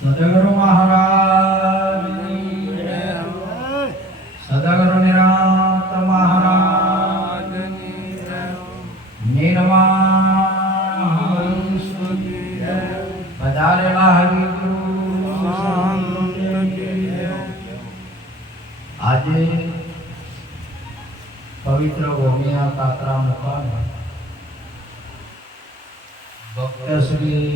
સદગુરુ મહારાજ સદગુરુ નિરાંત મહારાજ નિર્વાણ પધારેલા હરિગુરુ આજે પવિત્ર ગોમિયા કાતરા મુકામે ભક્ત શ્રી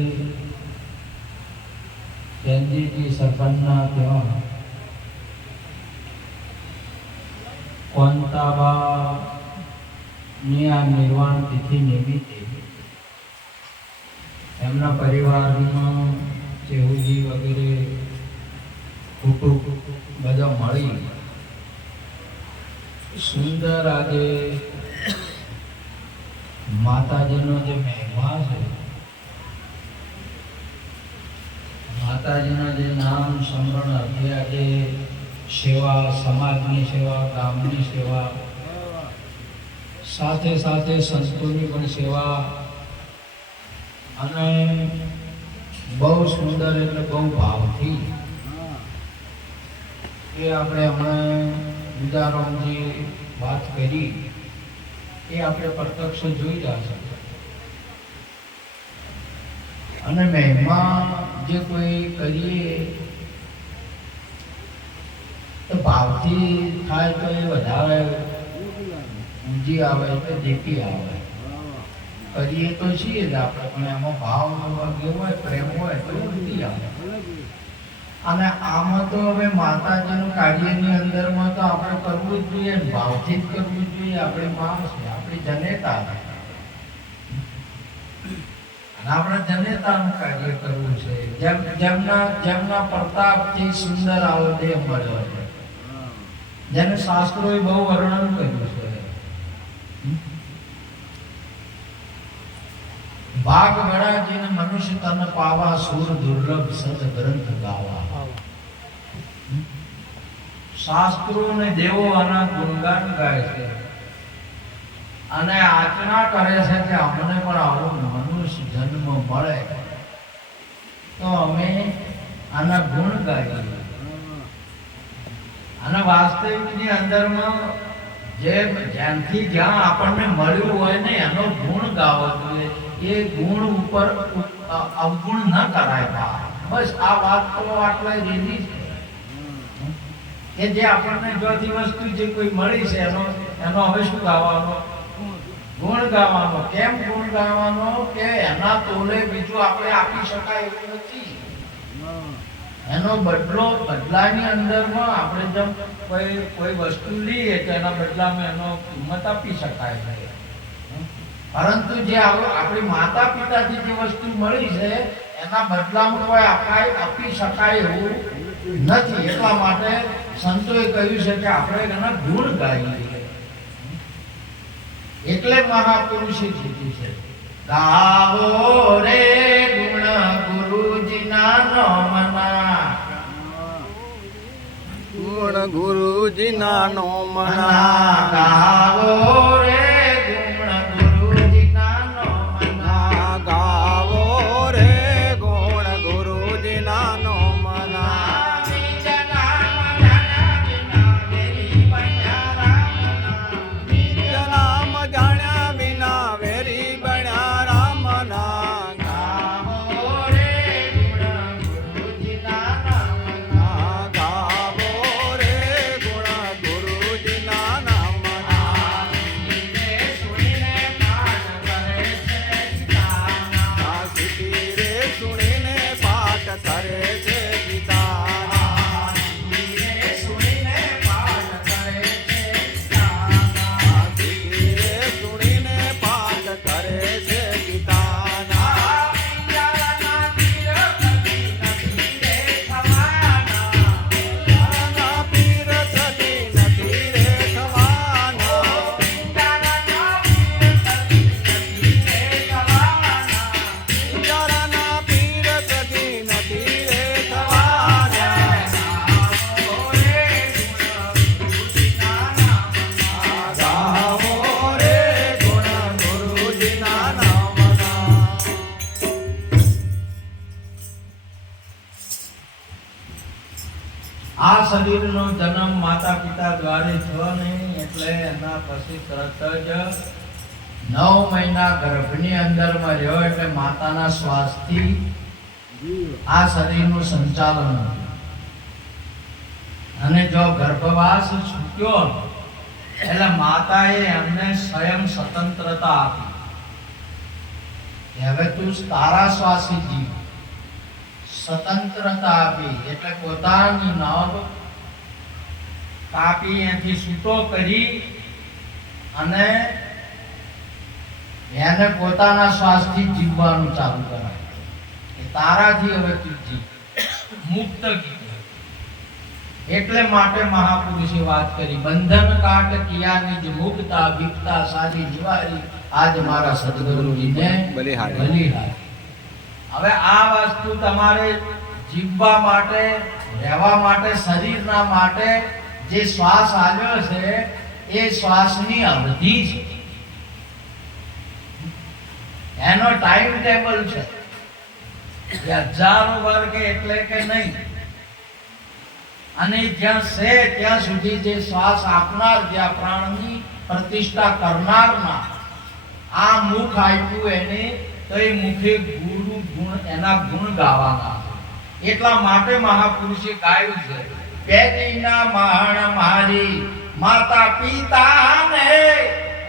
ચંદીજી સરપંચના ત્યાં કોંતાબાની આ નિર્વાણ તિથિ નિમિત્તે એમના પરિવારમાં ચેહુજી વગેરે કુટુંબ બધા મળી સુંદર આજે માતાજીનો જે મહિમા છે, માતાજીના જે નામ સ્મરણ અર્થે આજે સેવા, સમાજની સેવા, ગામની સેવા, સાથે સાથે સંતોની પણ સેવા અને બહુ સુંદર એટલે બહુ ભાવથી એ આપણે હમણાં ઉદાહરણથી વાત કરી એ આપણે પ્રત્યક્ષ જોઈ રહ્યા છે. અને મહિમા જે કોઈ કરીએ તો ભાવથી થાય તો એ વધારે ઊંચી આવે એટલે દેખી આવે. કરીએ તો છીએ જ આપણે, પણ એમાં ભાવ હોય, પ્રેમ હોય તો ઊંચી આવે. અને આમાં તો હવે માતાજીનું કાર્યની અંદરમાં તો આપણે કરવું જ જોઈએ, ભાવથી જ કરવું જ જોઈએ. આપણી માં છે, આપણી જનેતા છે, આપણે જનેતાનું કાર્ય કરવું છે. જેમના પ્રતાપથી સુંદર અવધેય મળ્યો છે, જેને શાસ્ત્રોએ બહુ વર્ણન કર્યું છે. ભાગ ગણાજીને મનુષ્ય તન પાવા, સુર દુર્લભ સત ગ્રંથ ગાવા. શાસ્ત્રો ને દેવો આના ગુણગાન ગાય છે અને આચના કરે છે કે અમને પણ આવો મનુષ્ય જન્મ મળે તો અમે આના ગુણ ગાઈએ. અને વાસ્તવિકની અંદરમાં જ્યાંથી જ્યાં આપણને મળ્યું હોય ને એનો ગુણ ગાવો જોઈએ. એ ગુણ ઉપર અવગુણ ન કરાય. બસ આ વાત તો આટલા રેડી છે કે જે આપણને જોથી વસ્તુ જે કોઈ મળી છે એનો હવે શું ગાવાનો? ગુણ ગાવાનો. કેમ ગુણ ગાવાનો? કે એના તોલે બીજું આપણે આપી શકાય એવું નથી. એનો બદલાની અંદરમાં આપણે જેમ કોઈ વસ્તુ લઈએ તો એના બદલામાં એનો કિંમત આપી શકાય છે. પરંતુ જે આપણી માતા પિતાથી જે વસ્તુ મળી છે એના બદલામાં કોઈ આપી શકાય એવું નથી. એટલા માટે સંતોએ કહ્યું છે કે આપણે એના ગુણ ગાઈએ. એટલે મહાપુરુષે કીધું છે, ગાવો રે ગુણ ગુરુજીના નોમના, ગુણ ગુરુજીના નોમના. ગાવો રે ગુણ ગુરુજીના નોમના, ગાવો રે ગુણ ગુરુજીના નોમના. નામના આ શરીરનો જન્મ માતા પિતા દ્વારા થયો નહીં, એટલે એના પછી તરત જ 9 મહિના ગર્ભની અંદરમાં રહ્યો, એટલે માતાના શ્વાસથી આ શરીરનું સંચાલન હતું. અને જો ગર્ભવાસ છૂટ્યો એટલે માતાએ એમને સ્વયં સ્વતંત્રતા આપી કે હવે તું તારા શ્વાસી જીવ. સ્વતંત્રતા આપી એટલે પોતાની નાવ કાપી એથી છૂટો કરી અને એને પોતાના શ્વાસથી જીવવાનું ચાલુ કરાય કે તારાથી હવે તું જીવ, મુક્ત કીધું. એટલે માટે મહાપુરુષે વાત કરી, બંધન કાટ કિયા નિજ મુક્તા, વિકતા સારી નિવારી, આજ મારા સદગુરુજીને બલિહારી. હવે આ વસ્તુ તમારે જીવવા માટે, રહેવા માટે, શરીરના માટે જે શ્વાસ આવ્યો છે એ શ્વાસની અવધિ છે, એનો ટાઈમ ટેબલ છે. 1000 વર્ષ એટલે કે નહીં. અને જ્યાં છે ત્યાં સુધી જે શ્વાસ આપનાર, જ્યાં પ્રાણની પ્રતિષ્ઠા કરનારના આ મુખ આપ્યું એને, તો એ મુખે ગુરુ ગુણ, એના ગુણ ગાવાના. એટલા માટે મહાપુરુષે ગાયું છે, પેટીના માણ મારી માતા પિતાને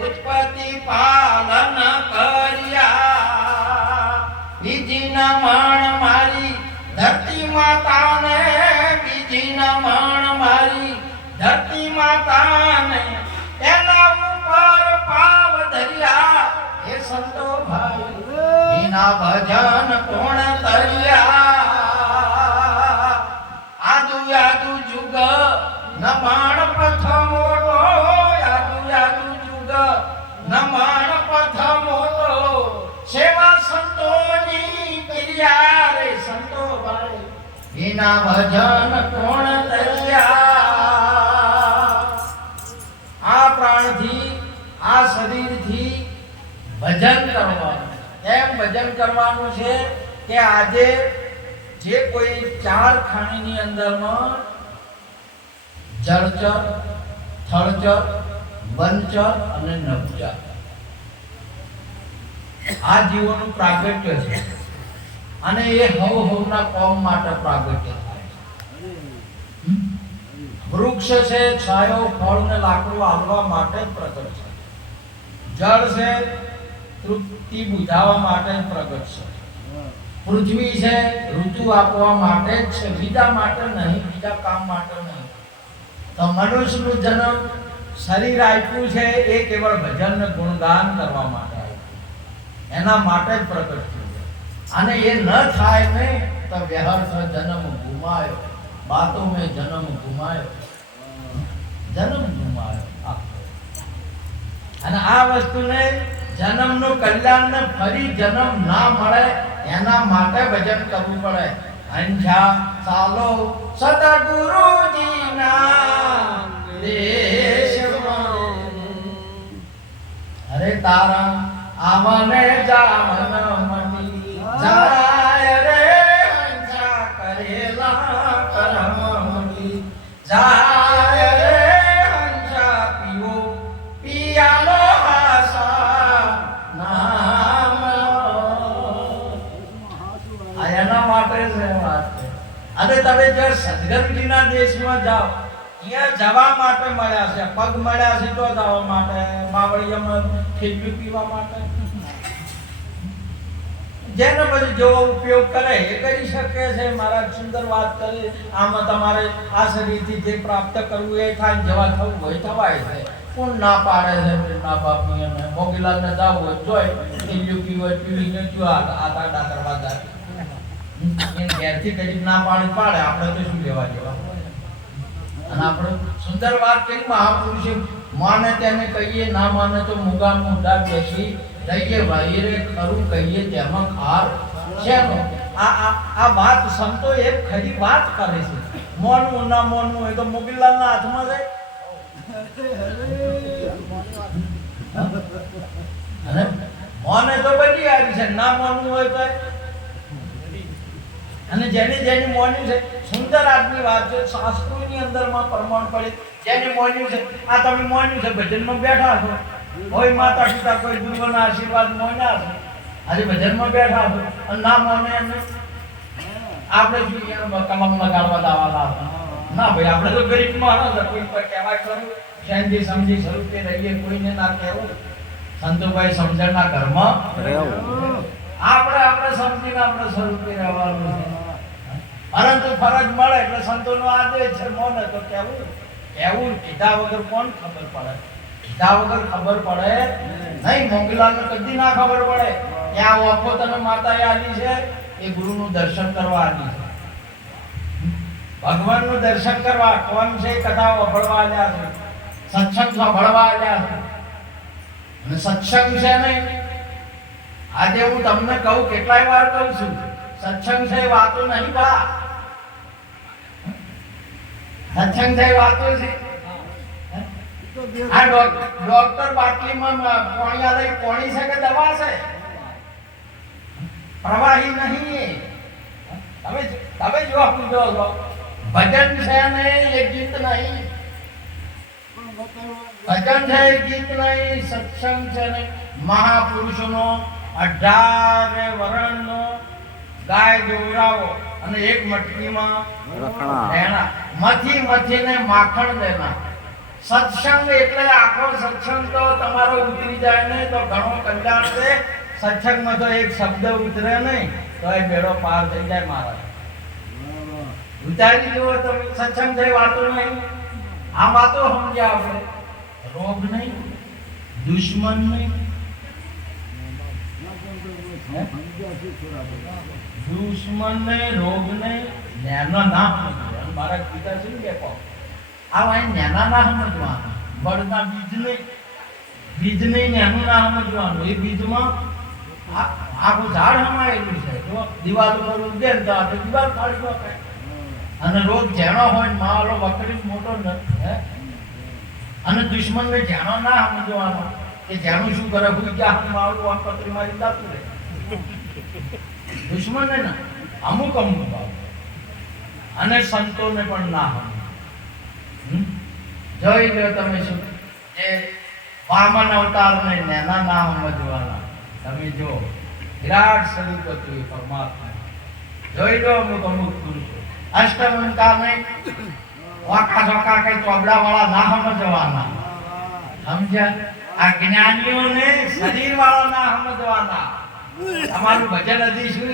ઉત્પત્તિ પાલન કર્યા, બીજીના માણ મારી ધરતી માતાને, બીજીના માણ મારી ધરતી માતાને, એના ઉપર પાવ ધર્યા હે સંતો ભાઈ, વિના ભજન કોણ તર્યા. આદુ આદુ જુગ નમાણ પ્રથમોટો, આદુ આદુ જુગ નમાણ પ્રથમોટો, સેવા સંતોની ક્રિયા રે સંતો ભાઈ, વિના ભજન કોણ તર્યા. આ પ્રાણથી, આ શરીરથી ભજન કરવાનું. એમ ભજન કરવાનું છે કે આજે જે કોઈ 4 ખાણીની અંદરમાં જળચર, થળચર, વનચર અને નભચર આ જીવોનું પ્રાગટ્ય છે. અને એ હવના કોમ માટે પ્રાગટ્ય થાય છે. વૃક્ષ છે છાયો, ફળ ને લાકડું આવવા માટે જ પ્રગટ છે. જળ છે તૃપ્તિ બુઝાવવા માટે જ પ્રગટ છે. પૃથ્વી છે ઋતુ આપવા માટે જ છે, બીજા માટે નહીં, બીજા કામ માટે નહીં. તો મનુષ્યનું જન્મ, શરીર આપ્યું છે એ કેવળ ભજન ને ગુણગાન કરવા માટે આપ્યું, એના માટે જ પ્રગટ થયું. અને એ ન થાય ને તો વ્યર્થ જન્મ ગુમાયો, બાતો મેં જન્મ ગુમાયો, જન્મ ગુમાયો. અને આ વસ્તુને, જન્મનું કલ્યાણ ને ફરી જન્મ ના મળે એના માટે ભજન કરવું પડે. અંજા ચાલો સદગુરુજીના દેશમાં, અરે તારા આવને જામન મની જાય રે, અંજા કરેલા કરમની જાય રે, અંજા પીવો પિયાલો હાસા નામ. એના માટે છે વાત છે. અને તમે જો સદગુરુજીના દેશમાં જાઓ, અહીંયા જવા માટે મળ્યા છે, પગ મળ્યા છે તો જવા માટે, બાવળિયામાં ખીચડી પીવા માટે. જેને પછી જેવો ઉપયોગ કરે એ કરી શકે છે. મારા સુંદર વાત કરી, આમાં તમારે આ શરીરથી જે પ્રાપ્ત કરવું એ થાય, જવા થવું હોય થવાય છે. કોણ ના પાડે છે? ના બાપની અને મોગીલાલને જાવું હોય જોઈ ખીચડી પીવું હોય પીવીને જો આટા કરવા જાય. ઘેરથી કદી ના પાડે, આપણે તો શું લેવા જેવા. અને આપણે સુંદર વાત કરી મહાપુરુષે, માને તેને કહીએ, ના માને તો મુગા મુંડા બેસી રહીએ, ભાઈ રે ખરું કહીએ તેમાં ખાર છે. આ વાત સંતો એક ખરી વાત કરે છે. મોનવું ના મોનવું હોય તો મોગીલાલના હાથમાં જાય. અને મોને તો બધી આવી છે, ના મોનવું હોય તો અને જેની જેની મોન્યું છે સુંદર આજની વાત છે, શાસ્ત્રોની અંદરમાં પ્રમાણ પડે જેને મોન્યું છે. આ તમે મોન્યું છે ભજનમાં બેઠા છો, કોઈ માતા પિતા કોઈ ગુરુઓના આશીર્વાદ મોન્યા છે, આજે ભજનમાં બેઠા છો અને ના મોને એમને આપણે જોઈએ કમક લગાડવા દાવા ના ભાઈ, આપણે તો ગરીબ માણસ કોઈ પર કહેવાય ખરું શાંતિ સમજી સ્વરૂપે રહીએ, કોઈને ના કહેવું. સંતોભાઈ સમજણના ઘરમાં આપણે સમજીને આપણે સ્વરૂપે રહેવાનું છે. પરંતુ ફરજ મળે એટલે સંતોનો આદેશ છે, મોને તો કેવું કીધા વગર કોણ ખબર પડે? કીધા વગર ખબર પડે નહીં. મોંઘીલાલને કદી ના ખબર પડે કે આ ઓફો તમે માતાએ આલી છે, એ ગુરુનું દર્શન કરવા આલી છે, ભગવાનનું દર્શન કરવા. કોણ છે? કથા સાંભળવા આલ્યા છે, સત્સંગ સાંભળવા આલ્યા છે. અને સત્સંગ છે ને, આજે હું તમને કહું, કેટલાય વાર કહું છું, સત્સંગ છે વાતો નહીં બા, સત્સંગ છે વાતો છે. આ ડોક્ટર બાટલીમાં પાણી આલે, પાણી છે કે દવા છે? પ્રવાહી નહીં. તમે જો પૂછો છો, ભજન છે ને એ ગીત નહીં, ભજન છે એ ગીત નહીં, સત્સંગ છે ને મહાપુરુષોનો 18 વર્ષનો ગાય દોરાવો અને એક મટકીમાં રહેણા, મથીને માખણ દેના. સત્સંગ એટલે આખો સત્સંગ તો તમારો ઉતરી જાય ને તો ઘણો કલ્યાણ છે. સત્સંગમાં તો એક શબ્દ ઉતરે નહીં તો એ બેડો પાર થઈ જાય. મારા ઉતારી જુઓ તમે, સત્સંગ થઈ વાતો નહીં. આ વાતો સમજ્યા આપણે, રોગ નહીં, દુશ્મન નહીં, દુશ્મન ને રોગ ને નેનો ના સમજવા. મારા પિતા છે ને કે આ વાય નેના ના સમજવાનું, બળના બીજ નહીં નેનું ના સમજવાનું. એ બીજમાં આખું ઝાડ હમાયેલું છે. જો દિવાલ ઉપર ઉગે તો આપણે દિવાલ કાઢી નાખે. અને રોગ જેણો હોય માલો વકરી મોટો હે. અને દુશ્મન ને જેણો ના સમજવાનો કે જેણું શું કરે, ભૂલ ગયા મારું આમ પત્રી મારી દાતું રહે. દુશ્મન ને ના અમુક બાબત. અને સંતોને પણ ના સમજ. જોઈ લો તમે શું એ વામન અવતાર ને નેના ના સમજવાના. તમે જો વિરાટ સ્વરૂપ હતું એ પરમાત્મા. જોઈ લો અમુક પુરુષો અષ્ટમંકાર ને વાકા ચોકા કઈ ચોબડા વાળા ના સમજવાના. સમજ્યા? આ જ્ઞાનીઓને શરીર વાળા ના સમજવાના. તમારું ભજન હજી શું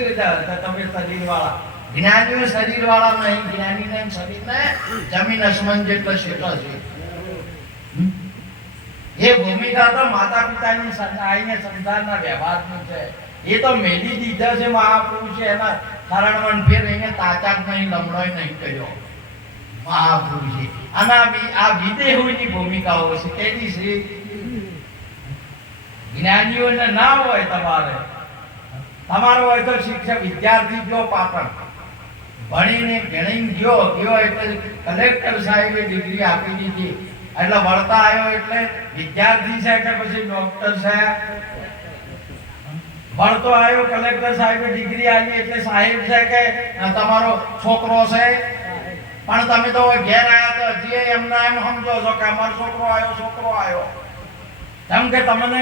તમે શરીર વાળા, જ્ઞાનીઓ શરીર વાળા નહીં. જ્ઞાનીને શરીરને જમીન આસમાન જેટલો શેટો છે. એ ભૂમિકા તો માતા પિતાની આઈને સંસારના વ્યવહારની છે. એ તો મેલી દીધા છે મહાપુરુષે. એના શરણવન ફેર એને તાકાત નહીં, લમણોય નહીં કર્યો મહાપુરુષે. અને આ વિદેહોની ભૂમિકાઓ છે. કેવી છે? જ્ઞાનીઓને ના હોય તમારો હોય તો શિક્ષક વિદ્યાર્થી જો પાટણ ભણીને ગણીને ગયો એટલે કલેક્ટર સાહેબે ડિગ્રી આપી દીધી એટલે વળતા આવ્યો એટલે વિદ્યાર્થી છે કે પછી ડોક્ટર છે? વળતો આવ્યો કલેક્ટર સાહેબે ડિગ્રી આપી એટલે સાહેબ છે કે તમારો છોકરો છે? પણ તમે તો ઘેર આવ્યા તો હજી એમના એમ સમજો છો કે અમારો છોકરો આવ્યો. કેમ કે તમને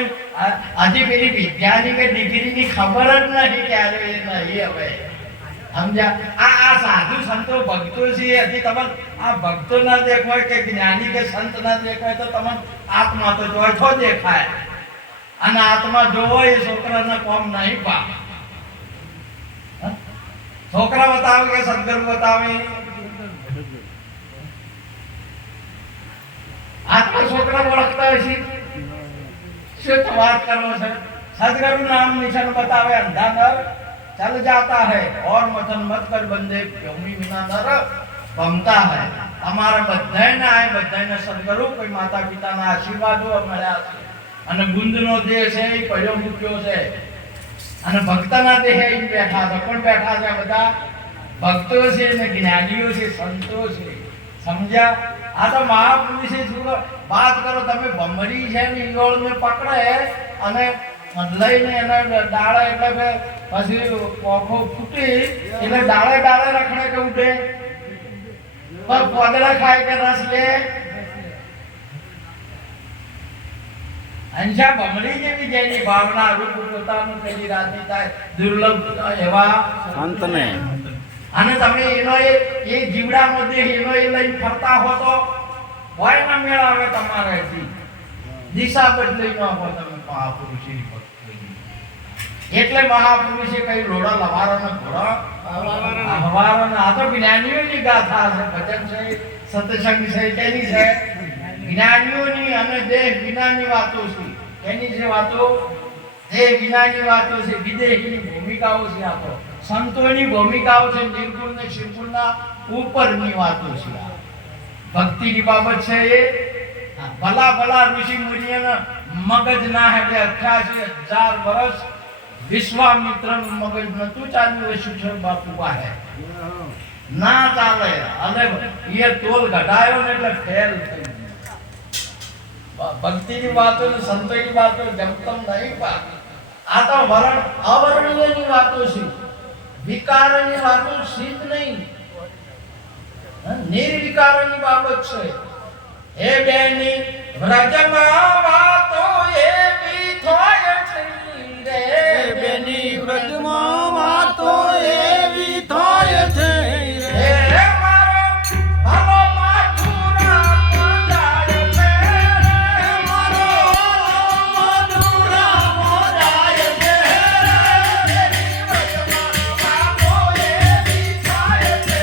હજી પેલી વિદ્યાની કે ડિગ્રીની ખબર જ નથી ક્યારે એ નહીં. હવે સમજ્યા? આ સાધુ સંતો ભક્તો છે, હજી તમે આ ભક્તો ના દેખાય કે જ્ઞાની કે સંત ના દેખાય તો તમને આત્મા તો જોઈતો દેખાય. અને આત્મા જોવો એ છોકરાને કોમ નહીં પા. છોકરા બતાવે કે સદગુરુ બતાવે? આત્મા છોકરા ઓળખતા હશે. शुद्ध बात करो सर। सदगुरु नाम निशान बतावे अंधा नर चल जाता है और मथन मत कर बंदे भूमि बिना नर भमता है। અમારા બધાયને આ બધાયને સદગુરુ કોઈ માતા પિતાના આશીર્વાદો મળ્યા છે અને ગુંદનો દેહ છે એ પડ્યો મૂક્યો છે અને ભક્તના દેહે એ બેઠા છે. પણ બેઠા છે બધા ભક્તો છે ને જ્ઞાનીઓ છે, સંતો છે. સમજ્યા? આ તો મહાપુરુષે શું વાત કરો તમે. ભમરી છે ને ઈંગોળને પકડે અને લઈને એના ડાળે એટલે પછી પોખો ફૂટી એટલે ડાળે ડાળે રખડે કે ઉઠે પણ પોદળા ખાય કે રસ લે અંશા ભમરી જેવી જેની ભાવના રૂપ પોતાનું તેની રાતી થાય દુર્લભ એવા સંતને અને તમે એનો એ જીવડા मध्ये એનો એ લઈને ફરતા હો તો હોય ના મેળ આવે તમારાથી દિશા બદલી ન હો તમે મહાપુરુષની ભક્તિ એટલે મહાપુરુષે કઈ લોડા લવારાના ઘોડા હવારાના આ તો જ્ઞાનીઓની ગાથા છે ભજન છે સત્સંગ છે તેની છે જ્ઞાનીઓની અને દેહ વિનાની વાતો છે એની જે વાતો દેહ વિનાની વાતો છે વિદેહની ભૂમિકાઓ છે આ તો સંતોની ભૂમિકાઓ છે નિર્ગુણ ને શિવગુણના ઉપરની વાતો છે ભક્તિની બાબત છે એ ભલા ભલા ઋષિ મુનિઓના મગજ ના એટલે 88,000 વર્ષ વિશ્વામિત્રનું મગજ નતું ચાલ્યું શુષ્ર બાપુ પાસે ના ચાલે અને એ તોલ ઘટાયો ને એટલે ફેલ થઈ ગયું ભક્તિની વાતો ને સંતોની વાતો જમતમ નહીં પા આ તો વરણ અવર્ણનીયની વાતો છે વિકારની વાતો સિદ્ધ નહીં નિર્વિકારની બાબત છે હે બેની વ્રજમાં વાતો એવી થોય છે રે બેની વ્રજમાં વાતો એવી થાય છે હે મારો ભલો માથુરા મોજાય છે રે મારો માથુરા મોજાય છે બેની વ્રજમાં વાતો એવી થાય છે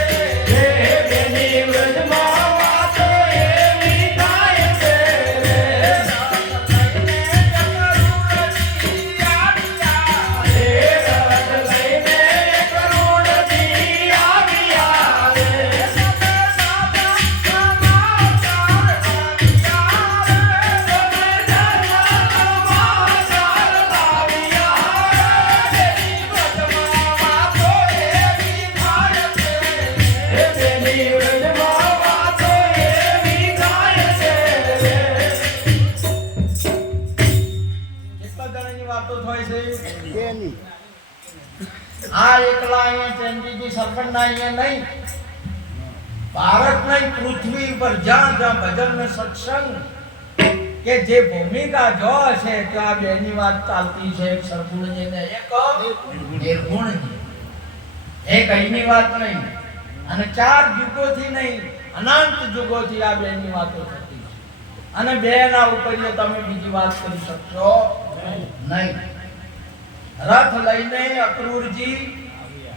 હે બેની વ્રજમાં વાતો એવી થાય છે રે આ એકલા અહીંયા ચંદીજી સરપંચના અહીંયા નહીં ભારત નહીં પૃથ્વી પર જ્યાં જ્યાં ભજન ને સત્સંગ કે જે ભૂમિકા જો છે ત્યાં બેની વાત ચાલતી છે એક સરગુણજી ને એક નિર્ગુણજી એક અહીંની વાત નહીં અને 4 યુગોથી નહીં અનંત યુગોથી આ બેની વાતો થતી છે અને બેના ઉપર તમે બીજી વાત કરી શકશો નહીં રથ લઈને અક્રૂરજી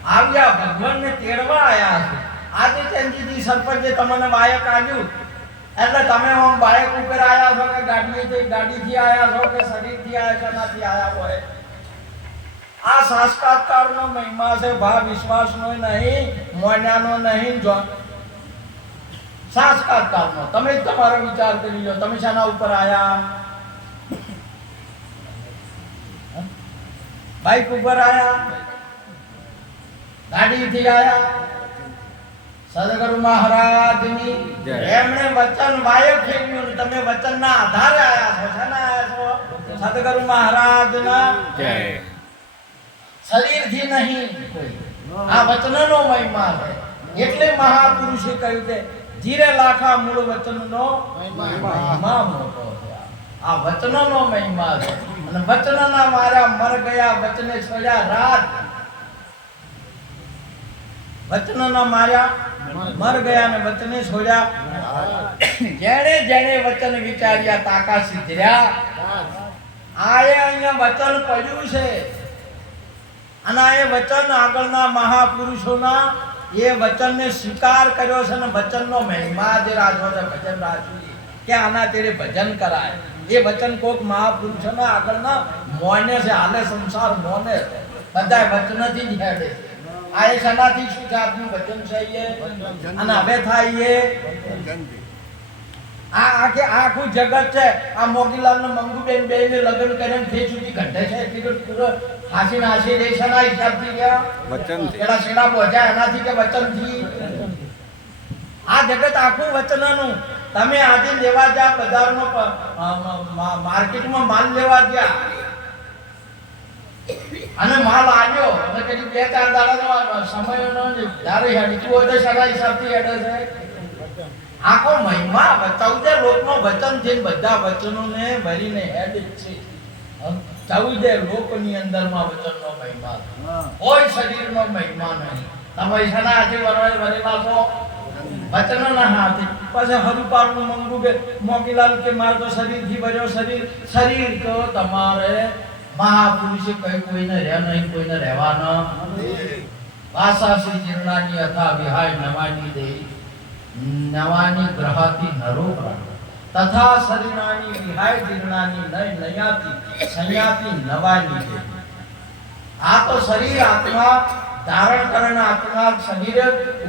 આવ્યા ભગવાનને તેડવા આયા છે આજે ચંદીજી સરપંચે તમને બાયક આલ્યું એટલે તમે આમ બાયક ઉપર આયા છો કે ગાડીથી આયા છો કે શરીરથી આયા છો નથી આયા હોય આ સાક્ષાત્કારનો મહિમા છે ભાવ વિશ્વાસનો નહીં મોન્યાનો નહીં જો સાક્ષાત્કારનો તમે જ તમારો વિચાર કરી લો તમે શાના ઉપર આયા બાઈક ઉપર આયા ગાડીથી આયા સદગુરુ મહારાજની એમણે વચન વાયક થઈ ગયું તમે વચનના આધારે આયા છો શાના આયા છો સદગુરુ મહારાજના જય શરીરથી નહીં આ વચનનો મહિમા છે એટલે મહાપુરુષે કહ્યું કે જીરે લાખા મૂળ વચનનો મહિમા મોટો છે આ વચનનો મહિમા છે અને વચનના મારા મર ગયા વચને છોડ્યા રાત વચનના માર્યા મર ગયા ને વચને છોડ્યા જેણે જેણે વચન વિચાર્યા તાકા સિદ્ધર્યા આએ અહીંયા વચન પડ્યું છે અને એ વચન આગળના મહાપુરુષોના એ વચનને સ્વીકાર કર્યો છે અને વચનનો મહિમા જે રાજવો છે ભજન રાજવી કે આના તેરે ભજન કરાય એ વચન કોક મહાપુરુષોના આગળના મોને છે હાલે સંસાર મોને બધા વચનથી જ હેડે આ એ સનાથી શું છે આપનું વચન છે અને હવે થાય આખું જગત છે આ મોગીલાલ ને મંગુબેન બે ને લગ્ન કરીને ફેર સુધી ઘટે છે એટલે પૂરો હાસી રેશના હિસાબથી ગયા વચન પેલા શેડા પહોંચ્યા એનાથી કે વચનથી આ જગત આખું વચનનું તમે આજે લેવા જા બજારમાં માર્કેટમાં માલ લેવા ગયા અને માલ આવ્યો અને કદી 2-4 દાડાનો સમયનો જ્યારે હેડતું હોય તો સારા હિસાબથી હેડે છે. આખો મહિમા 14 લોકનો વચન છે, બધા વચનોને ભરીને હેડ છે. 14 લોકની અંદરમાં વચનનો મહિમા છે. કોઈ શરીરનો મહિમા નહીં. તમે શાના હાથે વરેલા છો? વચનના હાથે. પછી હરુપાળનું મંગળું કે મોકીલાલ કે મારે તો શરીરથી ભર્યો શરીર તો તમારે મહાપુરુષે કઈ કોઈને રહ્યા નહીં, કોઈને રહેવાના ભાષા શ્રી જીર્ણાની અથા વિહાય નવાની દે નવાની ગ્રહાતી નરો પ્રાણ તથા શરીરાની વિહાય જીર્ણાની નય નયાતી સંયાતી નવાની દે. આ તો શરીર આત્મા ધારણ કરણ આત્મા શરીર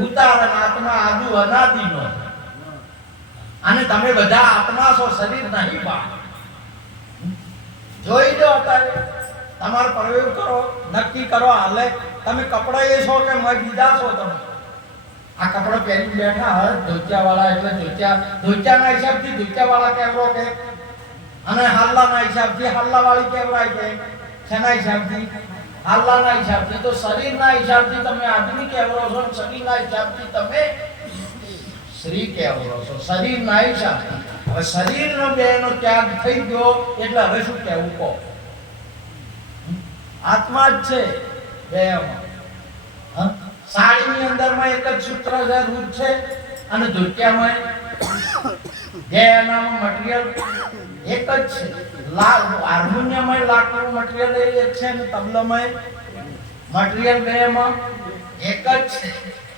ઉતારણ આત્મા આદુ અનાદિનો. અને તમે બધા આત્મા છો, શરીર નહીં બા. જોઈ લો અત્યારે તમારો પ્રયોગ કરો, નક્કી કરો. હાલે તમે કપડા એ છો કે મય બીજા છો? તમે આ કપડા પહેરી બેઠા હર ધોતિયા વાળા એટલે ધોતિયાના હિસાબથી ધોતિયા વાળા કેવરો કે, અને હાલ્લાના હિસાબથી હાલ્લા વાળી કેવરાય કે. શેના હિસાબથી? હાલ્લાના હિસાબથી. તો શરીરના હિસાબથી તમે આદમી કેવરો છો, શરીરના હિસાબથી તમે શ્રી કેવરો છો. શરીરના હિસાબથી. હવે શરીરનો બેનો ત્યાગ થઈ ગયો એટલે હવે શું કહેવું કહો? આત્મા જ છે બેમાં. સાડીની અંદરમાં એક જ સૂત્ર છે, રૂપ છે, અને ધોતિયામાં બેનામાં મટીરીયલ એક જ છે. હાર્મોનિયમમાં લાકડું મટીરીયલ એક છે, અને તબલામાં મટીરીયલ બેમાં એક જ છે.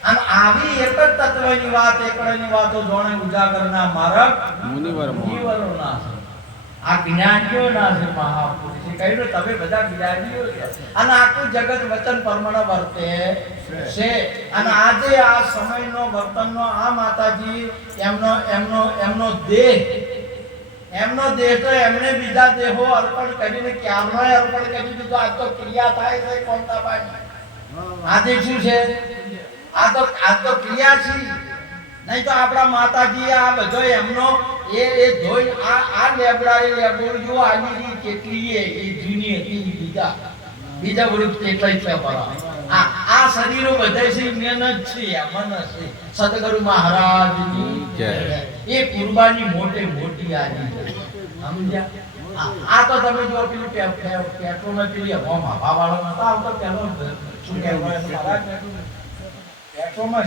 અને આવી એક જ તત્વની વાત, એકડની વાતો જોણે ઉજાગરના માર્ગ મુનિવરોના છે. આ જ્ઞાનીઓના છે. મહાપુરુષે કહ્યું તમે બધા જ્ઞાનીઓ છો, અને આખું જગત વચન પ્રમાણે વર્તે છે. અને આજે આ સમયનો વર્તનનો આ માતાજી એમનો દેહ તો એમને બીજા દેહો અર્પણ કરીને ક્યારનો અર્પણ કરી દીધો. આજ તો ક્રિયા થાય છે કોણતાબાઈ. આજે શું છે? આ તો ક્રિયા છે. નહીં તો આપણા માતાજી આ બધો એમનો એ જોઈ આ લેબડો જો આની કેટલી એ જૂની હતી. બીજા વૃક્ષ કેટલાય છે. આ શરીરો બધા છે મહેનત છે, મન છે. સદગુરુ મહારાજની એ કુરબાની મોટી આવી સમજ્યા? આ તો તમે જો પેલું પેટ્રોલમાં પેલી હવામાં વાળો નતા આવતો પેલો શું કહેવાય પેટ્રોલમાં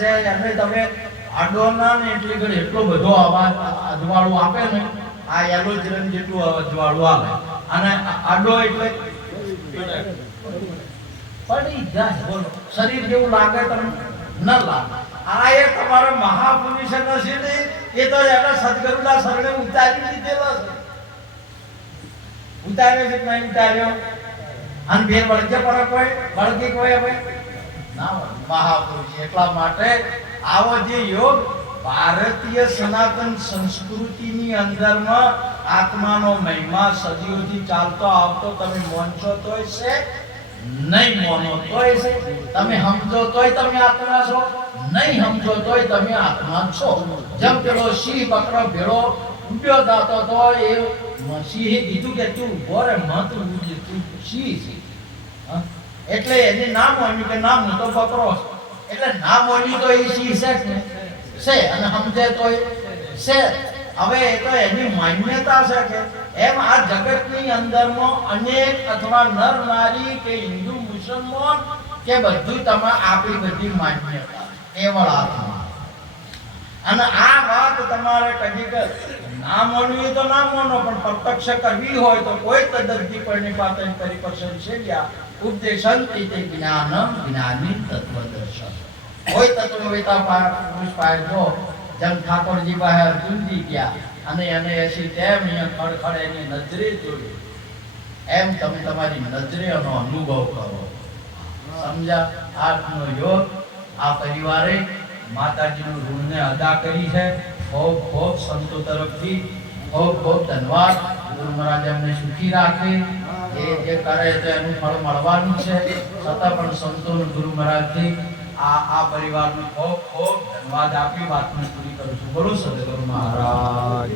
છે. એમને તમે આડોના ને એટલી ઘડી એટલો બધો અવાજ અજવાળું આપે ને, આ એલોજરન જેટલું અજવાળું આવે. અને આડો એટલે પડી જાય. બોલો શરીર જેવું લાગે તમને? ન લાગે. આ એ તમારા મહાપુરુષ નથી ને, એ તો એના સદગુરુના શરણે ઉતારી દીધેલા છે. ઉતાર્યો છે કે નહીં ઉતાર્યો? અને બે વળગે પર વળગી કોઈ હવે ના મહાપુરુષ. એટલા માટે આવો જે યોગ ભારતીય સનાતન સંસ્કૃતિની અંદરમાં આત્માનો મહિમા સદીઓથી ચાલતો આવતો. તમે માનશો તોય છે, નહીં માનો તોય છે. તમે સમજો તોય તમે આત્મા છો, નહીં સમજો તોય તમે આત્મા છો. જેમ પેલો સિંહ બકરો ભેળો ઉડ્યો જાતો તો એ સિંહે કીધું કે તું ઉભો રે, મત ઉડી, તું સિંહ છે. એટલે એને ના માન્યું કે ના હું તો બકરો છું. એટલે ના માન્યું તો એ સિંહ છે છે, અને સમજે તો છે. હવે એ તો એની માન્યતા છે કે એમ આ જગતની અંદરમાં અનેક અથવા નર નારી કે હિન્દુ મુસલમાન કે બધું તમારે આપણી બધી માન્યતા કેવળ આત્મા. અને આ વાત તમારે કદી ના માનવી તો ના માનો, પણ પ્રત્યક્ષ કરવી હોય તો કોઈ તદ્દનથી પરિપાતન પરિપર્શન છે ઉપદેશંતિ તે જ્ઞાનમ જ્ઞાની તત્વદર્શન. કોઈ તત્વવેતા પુરુષ પાસે જો જેમ ઠાકોરજી પાસે અર્જુનજી ગયા અને એને એસી તેમ અહીંયા ખડખડ એની નજરે જોયું, એમ તમે તમારી નજરે એનો અનુભવ કરો. સમજા? આજનો યોગ આ પરિવારે માતાજીનું ઋણને અદા કરી છે. ખૂબ ખૂબ સંતો તરફથી ખૂબ ખૂબ ધન્યવાદ. ગુરુ મહારાજ એમને સુખી રાખે. જે કરે છે એનું ફળ મળવાનું છે. છતાં પણ સંતોનું ગુરુ મહારાજથી આ પરિવારનો ખૂબ ખૂબ ધન્યવાદ આપી વાતને પૂરી કરું છું. બોલો સદગુરુ મહારાજ.